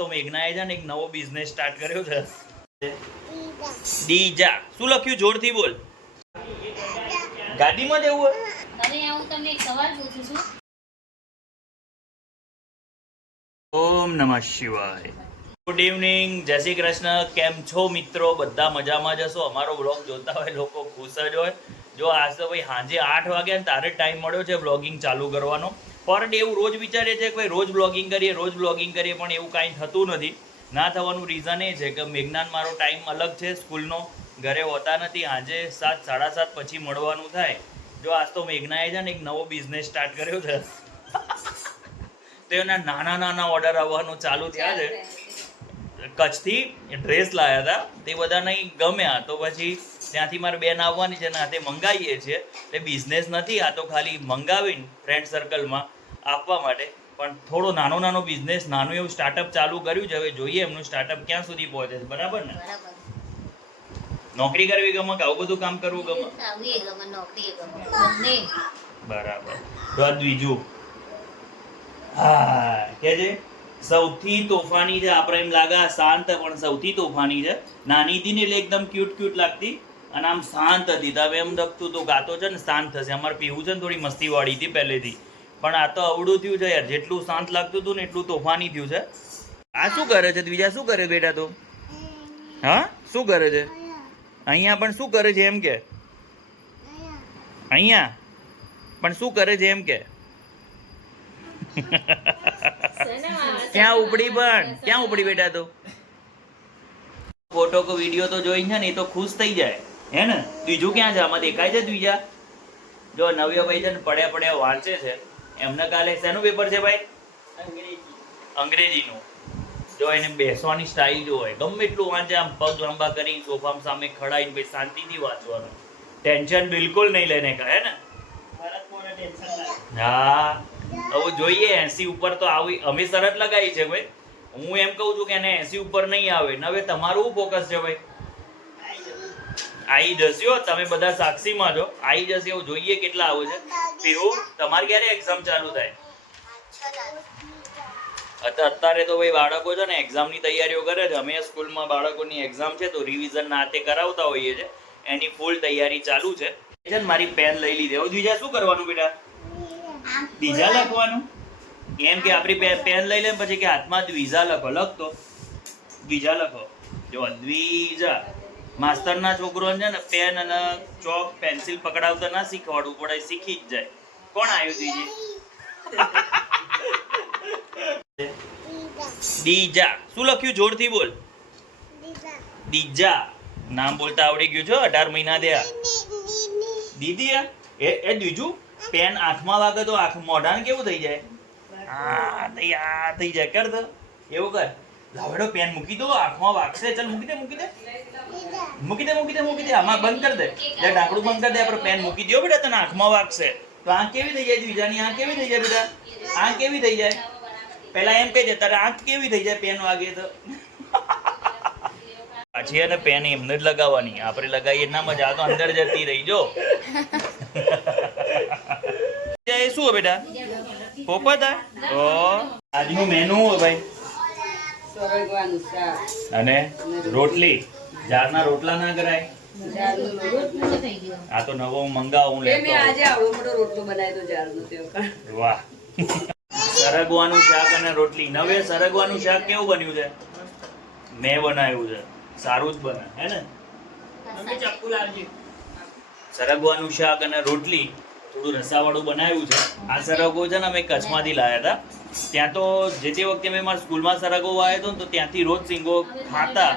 તો મેઘનાએ છે ને એક નવો બિઝનેસ સ્ટાર્ટ કર્યો છે. ડીજા. શું લખ્યું? જોરથી બોલ. ગાડીમાં જવું હોય? હવે હું તમને એક સવાલ પૂછું છું. ઓમ નમઃ શિવાય. ગુડ ઇવનિંગ, જય શ્રી કૃષ્ણ. કેમ છો મિત્રો? બધા મજામાં જશો. અમારો વ્લોગ જોતા હોય લોકો ખુશ જ હોય. જો આજ તો ભાઈ સાંજે 8 વાગ્યા ને તારે ટાઈમ મળ્યો છે વ્લોગિંગ ચાલુ કરવાનો. પર ડે એવું રોજ વિચારીએ છીએ કે ભાઈ રોજ વ્લોગિંગ કરીએ પણ એવું કાંઈ થતું નથી. ના થવાનું રીઝન એ છે કે મેઘનાન મારો ટાઈમ અલગ છે સ્કૂલનો, ઘરે હોતા નથી. આજે 7, 7:30 પછી મળવાનું થાય. જો આજ તો મેઘનાએ છે ને એક નવો બિઝનેસ સ્ટાર્ટ કર્યો છે. તો એના નાના ઓર્ડર આવવાનું ચાલુ થયા છે. કચ્છથી ડ્રેસ લાવ્યા હતા, તે બધા નહીં ગમ્યા, તો પછી ત્યાંથી મારે બેન આવવાની છે ને હાથે મંગાવીએ છીએ. એટલે બિઝનેસ નથી, આ તો ખાલી મંગાવીને ફ્રેન્ડ સર્કલમાં આપવા માટે. પણ થોડો નાનો બિઝનેસ, નાનું એવું સ્ટાર્ટઅપ ચાલુ કર્યું છે. હવે જોઈએ એમનું સ્ટાર્ટઅપ ક્યાં સુધી પહોંચે છે. બરાબર ને? નોકરી કરવી ગમે કે આવું બધું કામ કરવું ગમે? બરાબર. તો આ બીજું હા કે છે સૌથી તોફાની છે. આપણે એમ લાગે શાંત પણ સૌથી તોફાની છે. નાની હતી ને એટલે એકદમ ક્યુટ લાગતી અને આમ શાંત હતી. તો હવે એમ લગતું તો ગાતો છે ને શાંત થશે. અમારે પીવું છે ને થોડી મસ્તી વાળી હતી પહેલેથી, પણ આ તો અવડું થયું છે યાર. જેટલું શાંત લાગતું હતું ને એટલું તોફાની થયું છે. આ શું કરે છે બીજા? શું કરે બેટા તું? હા, શું કરે છે અહીંયા? પણ શું કરે છે એમ કે? અહીંયા પણ શું કરે છે એમ કે? ક્યાં ઉપડી બેટા તું? ફોટો કે વિડીયો તો જોઈ છે ને એ તો ખુશ થઈ જાય હે ને. બીજું ક્યાં છે? આમાં દેખાય છે બીજા? જો નવ્ય ભાઈ છે ને પડ્યા વાંચે છે. એમને કાલે શેનું પેપર છે ભાઈ? અંગ્રેજીનું. જો એને બેસવાની સ્ટાઇલ જો હોય, ગમે એટલું વાંચે, આમ પગ લાંબા કરી સોફા સામે ખડાઈને ભાઈ શાંતિથી વાંચવાનું. ટેન્શન બિલકુલ નહીં લઈને કહે ને. હા, હવે જોઈએ 80 ઉપર તો આવી. અમે શરત લગાવી છે ભાઈ. હું એમ કહું છું કે એને 80 ઉપર નહીં આવે ને. હવે તમારું ફોકસ છે ભાઈ. આવી જશે હો, તમે બધા સાક્ષીમાં છો. આવી જશે એવું જોઈએ કેટલા આવે છે. પીહુ, તમારે ક્યારે એક્ઝામ ચાલુ થાય? અત્યારે તો ભાઈ બાળકો છે ને એક્ઝામની તૈયારીઓ કરે છે. અમે સ્કૂલમાં બાળકોની એક્ઝામ છે તો રિવિઝન નાતે કરાવતા હોઈએ છે. એની ફૂલ તૈયારી ચાલુ છે. મારી પેન લઈ લીધી. હવે બીજા શું કરવાનું બેટા? બીજા લખવાનું. એમ કે આપણી પેન લઈ લે પછી કે હાથમાં દ્વિજા લખો. લખતો દ્વિજા લખો. જો દ્વિજા. માસ્તરના છોકરો છે ને પેન અને ચોક પેન્સિલ પકડાવતા ના શીખવાડવું પડે, શીખી જ જાય. કોણ આવ્યું દ્વિજે? ડીજા. શું લખ્યું? જોરથી બોલ. ડીજા. નામ બોલતા આવડી ગયું છે. 18 મહિના થયા. દીદી એ બીજું પેન આંખમાં વાગે તો આંખ મોઢાને કેવું થઈ જાય? થઈ જાય. કર તો એવું કર. લાવડો પેન મૂકી દો, આંખમાં વાગશે. ચાલ મૂકી દે. આમાં બંધ કર દે. ઢાંકણું બંધ કર દે. આપણે પેન મૂકી દો બેટા, તને આંખમાં વાગશે તો આંખ કેવી થઈ જાય? બીજાની આંખ કેવી થઈ જાય બેટા? આંખ કેવી થઈ જાય? પેલા એમ કહી દે તારે આંખ કેવી થઈ જાય પેન વાગે તો. પાછી એને પેન એમને જ લગાવવાની. આપણે લગાવીએ ના મજા, તો અંદર જતી રહી. જો એ શું હે બેટા? પોપટ હે? ઓ આજનું મેનુ હે ભાઈ. સરગવાનું શાક અને રોટલી. જારના રોટલા ના કરાય. આ તો નવો મંગાવો હું લેતો. મેં આજે આવડો મોટો રોટલો બનાવ્યો તો જારનો તે વખત. વાહ. સરગવાનું શાક અને રોટલી. નવે સરગવાનું શાક કેવું બન્યું છે? મેં બનાવ્યું છે. સારું જ બને હે ને? સરગવાનું શાક અને રોટલી થોડું રસાવાળું બનાવ્યું છે. આ સરગવો છે ને અમે કચ્છમાંથી લાવ્યા હતા. ત્યાં તો જે તે વખતે મેં મારા સ્કૂલમાં સરગવો આવ્યો હતો ને તો ત્યાંથી રોજ સિંગો ખાતા.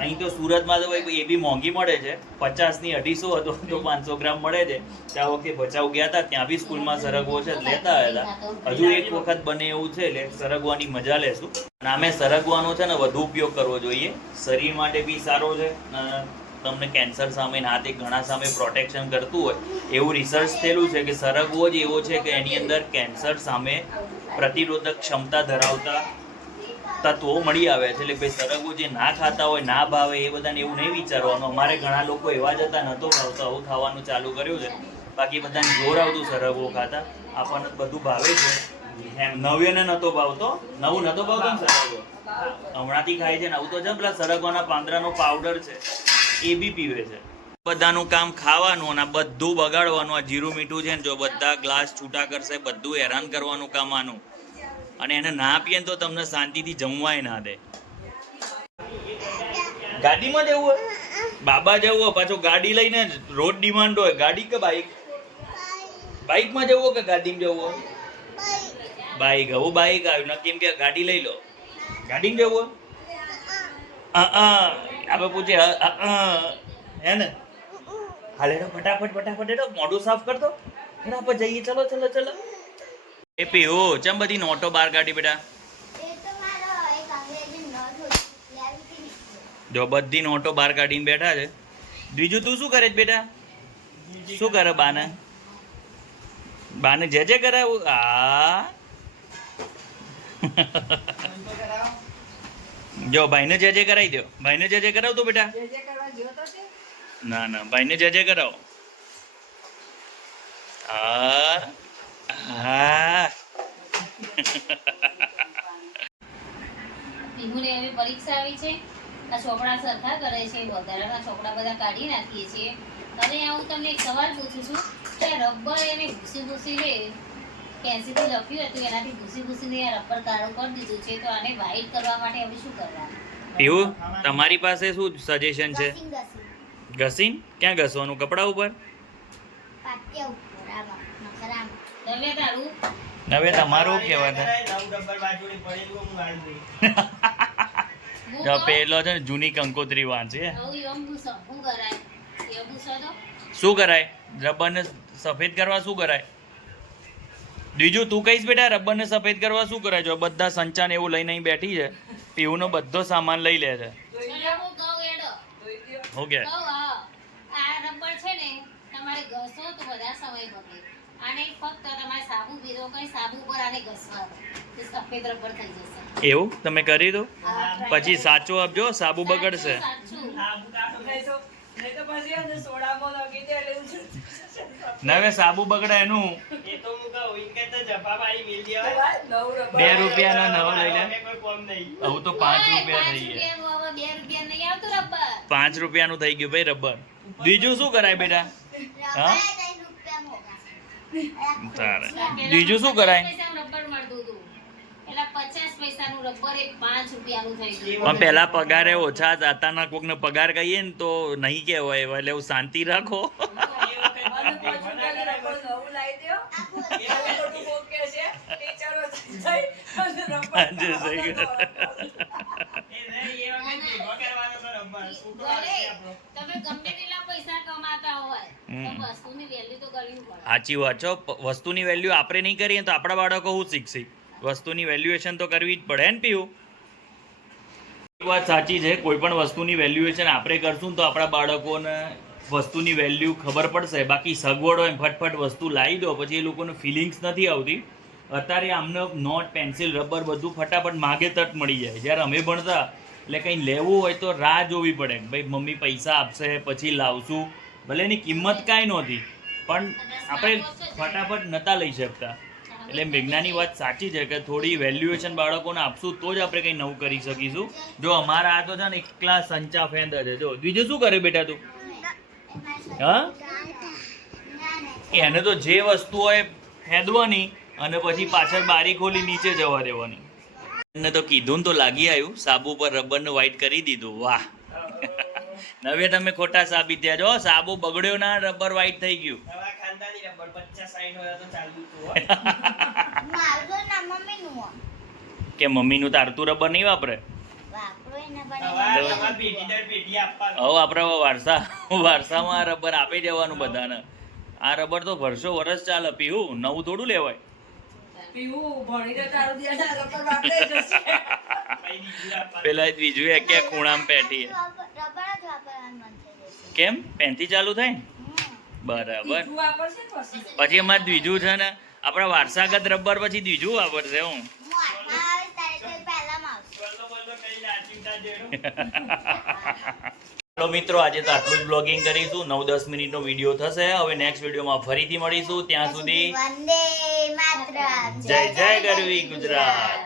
અહીં તો સુરતમાં તો ભાઈ એ બી મોંઘી મળે છે. 50ની 250 હતો તો 500 ગ્રામ મળે છે. ત્યાં વખતે ભચાઉ ગયા હતા, ત્યાં બી સ્કૂલમાં સરગવો છે લેતા આવ્યા હતા. હજુ એક વખત બને એવું છે એટલે સરગવાની મજા લેશું. અને આમે સરગવાનો છે ને વધુ ઉપયોગ કરવો જોઈએ. શરીર માટે બી સારો છે. તમને કેન્સર સામે હાથે ઘણા સામે પ્રોટેક્શન કરતું હોય એવું રિસર્ચ થયેલું છે કે સરગવો જ એવો છે કે એની અંદર કેન્સર સામે પ્રતિરોધક ક્ષમતા ધરાવતા તત્વો મળી આવે છે. એટલે ભાઈ સરગવો જે ના ખાતા હોય, ના ભાવે, એ બધાને એવું નહીં વિચારવાનું. અમારે ઘણા લોકો એવા જ હતા, નહોતો ભાવતો, આવું ખાવાનું ચાલુ કર્યું છે. બાકી બધાને જોર આવતું સરગવો ખાતા. આપણને બધું ભાવે છે, એમ નવ્યને નતો ભાવતો, નવું નતો ભાવતો ને સરગવો. હમણાંથી ખાય છે ને આવું તો છે પેલા સરગવાના પાંદડાનો પાવડર છે એ બી પીવે છે. બધાનું કામ ખાવાનું અને આ બધું બગાડવાનું. આ જીરું મીઠું છે ને જો બધા ગ્લાસ છૂટા કરશે, બધું હેરાન કરવાનું કામ આનું. અને એને ના પીએ ને તો તમને શાંતિથી જમવાય ના દે. ગાડીમાં જવું હોય, બાબા જવું હોય પાછું ગાડી લઈને રોડ ડિમાન્ડ હોય. ગાડી કે બાઈક? બાઈકમાં જવું હોય કે ગાડીમાં જવું હોય? બાઈક. હું બાઈક આવ્યું નક્કી કે ગાડી લઈ લો. ગાડીમાં જવું હોય? આપણે પૂછે હે ને? હાલે ફટાફટ હેડો, મોઢું સાફ કરતો હેડો આપણે જઈએ. ચલો ચલો ચલો. એ પીવો ચમ બધી નોટો બહાર કાઢી બેટા. જો બધી નોટો બહાર કાઢીને બેઠા છે. બીજું તું શું કરે છે બેટા? શું કરે બાને? બાને જે કરાવું? જો ભાઈને જે કરાવી દો. ભાઈને જે કરાવ તો બેટા. ના ના ભાઈને જે કરાવો. હા પીહુને એવી પરીક્ષા આવી છે. આ ચોપડા સરખા કરે છે, વધારાના ચોપડા બધા કાઢી નાખીએ છીએ. હવે હું તમને એક સવાલ પૂછું છું કે રબર એને ભૂસી પેન્સિલથી લખ્યું હતું એનાથી ભૂસીને આ રબર કાળું કરી દીધું છે, તો આને વ્હાઈટ કરવા માટે હવે શું કરવાનું? પીવું તમારી પાસે શું સજેશન છે? ઘસીન ક્યાં ઘસવાનું? કપડા ઉપર? તમે તારું હવે તમારું કેવા જો પેલો છે ને જૂની કંકોત્રી વાંચે. શું કરાય? રબરને સફેદ કરવા શું કરાય? બીજું તું કહીશ બેટા, રબરને સફેદ કરવા શું કરાય? જો બધા સંચાને એવું લઈને અહીં બેઠી છે. પીવુંનો બધો સામાન લઈ લે છે. હો કે આ રબર છે ને તમારે ઘસો તો બધા સમય બગડે. આને ફક્ત તમારે સાબુ પીધો કઈ સાબુ પર આને ઘસવાનો તો સફેદ રબર થઈ જશે. એવું તમે કરી દો પછી સાચો આપજો, સાબુ બગડશે. નવે સાબુ બગડે એનું 2 રૂપિયાનો નવો લઈ લે. હવે તો 5 રૂપિયા થઈ ગયા. 5 રૂપિયાનું થઈ ગયું ભાઈ રબર. બીજું શું કરાય બેટા? હા બીજું શું કરાય? પણ પેલા પગારે ઓછા હતા, અત્યારના કોકને પગાર કહીએ ને તો નહીં કહેવાય. એટલે હું શાંતિ રાખો. સાચી વાત છો. વસ્તુની વેલ્યુ આપણે નહીં કરીએ તો આપણા બાળકો શું શીખશે? વસ્તુની વેલ્યુએશન તો કરવી જ પડે ને પીવું. એક વાત સાચી છે, કોઈ પણ વસ્તુની વેલ્યુએશન આપણે કરશું તો આપણા બાળકોને વસ્તુની વેલ્યુ ખબર પડશે. બાકી સગવડ હોય ફટફટ વસ્તુ લાવી દો, પછી એ લોકોને ફિલિંગ્સ નથી આવતી. અત્યારે આમને નોટ પેન્સિલ રબર બધું ફટાફટ માગે તટ મળી જાય. જ્યારે અમે ભણતા એટલે કંઈ લેવું હોય તો રાહ જોવી પડે. ભાઈ મમ્મી પૈસા આપશે પછી લાવશું. ભલે એની કિંમત કાંઈ નહોતી પણ આપણે ફટાફટ નહોતા લઈ શકતા. એટલે મેઘનાની વાત સાચી છે કે થોડી વેલ્યુએશન બાળકોને આપશું તો જ આપણે કંઈ નવું કરી શકીશું. જો અમારા આ તો છે ને એકલા સંચા ફેંદ છે. જો બીજું શું કરે બેટા તું? હા એને તો જે વસ્તુ હોય ફેંદવાની અને પછી પાછળ બારી ખોલી નીચે જવા દેવાની. એને તો કીધું તો લાગી આવ્યું. સાબુ પર રબરનું વ્હાઈટ કરી દીધું. વાહ નવે તમે ખોટા સાબિત થયા. જો સાબુ બગડ્યો ના, રબર વ્હાઈટ થઈ ગયું. કે મમ્મીનું તારતું રબર નહીં વાપરે? હવે આપણે વારસામાં રબર આપી દેવાનું બધાને. આ રબર તો વર્ષો વર્ષ ચાલે. પીવું નવું થોડું લેવાય. પેલા બીજું કે ખૂણામાં પેટી કેમ પેનથી ચાલુ થાય ને? બરાબર. પછી અમારે બીજું છે ને આપણા વારસાગત રબર પછી બીજું વાપરશે. હું તો મિત્રો આજે તો આટલું જ બ્લોગિંગ કરીશું. 9-10 મિનિટનો વિડીયો થશે. હવે નેક્સ્ટ વિડીયોમાં ફરીથી મળીશું. ત્યાં સુધી વંદે માતરમ. ગુજરાત જય જય ગરવી ગુજરાત.